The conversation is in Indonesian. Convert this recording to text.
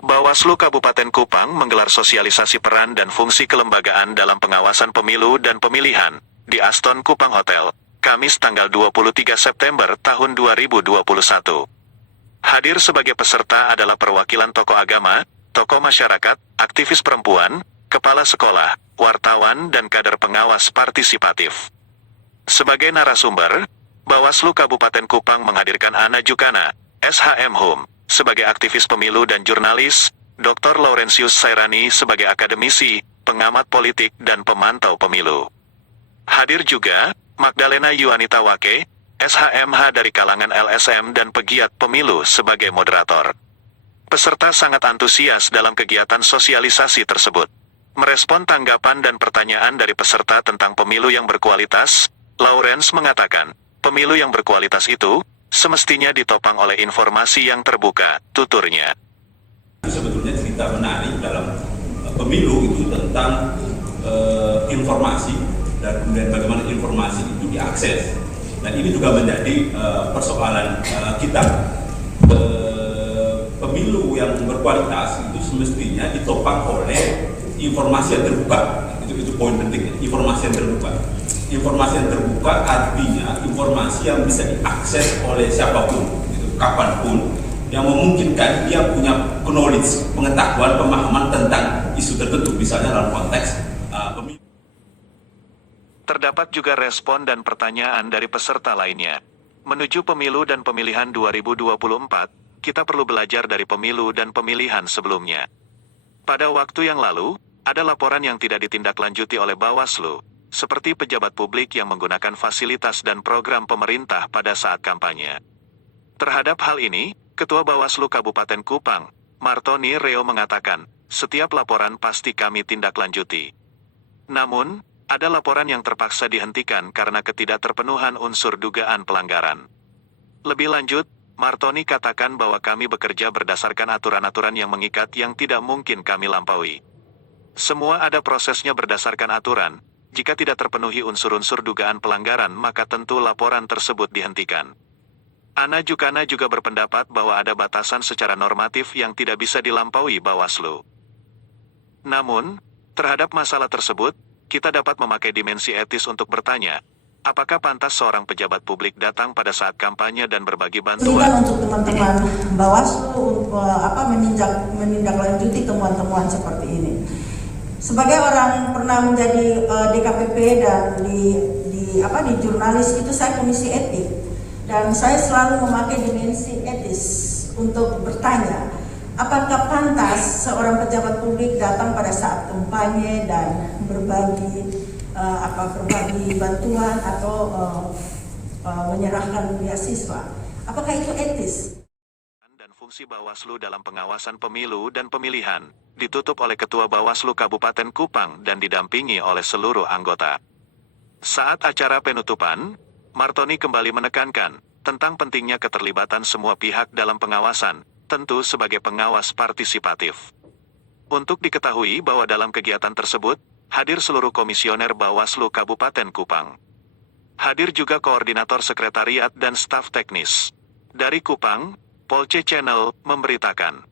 Bawaslu Kabupaten Kupang menggelar sosialisasi peran dan fungsi kelembagaan dalam pengawasan pemilu dan pemilihan di Aston Kupang Hotel, Kamis tanggal 23 September tahun 2021. Hadir sebagai peserta adalah perwakilan tokoh agama, tokoh masyarakat, aktivis perempuan, kepala sekolah, wartawan dan kader pengawas partisipatif. Sebagai narasumber, Bawaslu Kabupaten Kupang menghadirkan Ana Jukana, SHM Hum, sebagai aktivis pemilu dan jurnalis, Dr. Laurentius Sairani sebagai akademisi, pengamat politik dan pemantau pemilu. Hadir juga, Magdalena Yuanita Wake, SHMH dari kalangan LSM dan pegiat pemilu sebagai moderator. Peserta sangat antusias dalam kegiatan sosialisasi tersebut. Merespon tanggapan dan pertanyaan dari peserta tentang pemilu yang berkualitas, Lawrence mengatakan, pemilu yang berkualitas itu semestinya ditopang oleh informasi yang terbuka, tuturnya. Sebetulnya cerita menarik dalam pemilu itu tentang informasi dan kemudian bagaimana informasi itu diakses. Dan ini juga menjadi persoalan kita. Pemilu yang berkualitas itu semestinya ditopang oleh informasi yang terbuka. Itu poin penting, informasi yang terbuka. Informasi yang terbuka artinya informasi yang bisa diakses oleh siapapun, kapanpun, yang memungkinkan dia punya knowledge, pengetahuan, pemahaman tentang isu tertentu, misalnya dalam konteks pemilu. Terdapat juga respon dan pertanyaan dari peserta lainnya. Menuju pemilu dan pemilihan 2024, kita perlu belajar dari pemilu dan pemilihan sebelumnya. Pada waktu yang lalu, ada laporan yang tidak ditindaklanjuti oleh Bawaslu, seperti pejabat publik yang menggunakan fasilitas dan program pemerintah pada saat kampanye. Terhadap hal ini, Ketua Bawaslu Kabupaten Kupang, Martoni Reo mengatakan, setiap laporan pasti kami tindaklanjuti. Namun, ada laporan yang terpaksa dihentikan karena ketidakterpenuhan unsur dugaan pelanggaran. Lebih lanjut, Martoni katakan bahwa kami bekerja berdasarkan aturan-aturan yang mengikat yang tidak mungkin kami lampaui. Semua ada prosesnya berdasarkan aturan. Jika tidak terpenuhi unsur-unsur dugaan pelanggaran maka tentu laporan tersebut dihentikan. Ana Jukana juga berpendapat bahwa ada batasan secara normatif yang tidak bisa dilampaui Bawaslu. Namun, terhadap masalah tersebut, kita dapat memakai dimensi etis untuk bertanya, apakah pantas seorang pejabat publik datang pada saat kampanye dan berbagi bantuan? Untuk teman-teman Bawaslu menindaklanjuti temuan-temuan seperti ini. Sebagai orang pernah menjadi DKPP dan di jurnalis itu saya komisi etik dan saya selalu memakai dimensi etis untuk bertanya apakah pantas seorang pejabat publik datang pada saat kampanye dan berbagi bantuan atau menyerahkan beasiswa, apakah itu etis? Dan fungsi Bawaslu dalam pengawasan pemilu dan pemilihan ditutup oleh Ketua Bawaslu Kabupaten Kupang dan didampingi oleh seluruh anggota. Saat acara penutupan, Martoni kembali menekankan tentang pentingnya keterlibatan semua pihak dalam pengawasan, tentu sebagai pengawas partisipatif. Untuk diketahui bahwa dalam kegiatan tersebut, hadir seluruh komisioner Bawaslu Kabupaten Kupang. Hadir juga koordinator sekretariat dan staf teknis. Dari Kupang, Polce Channel memberitakan.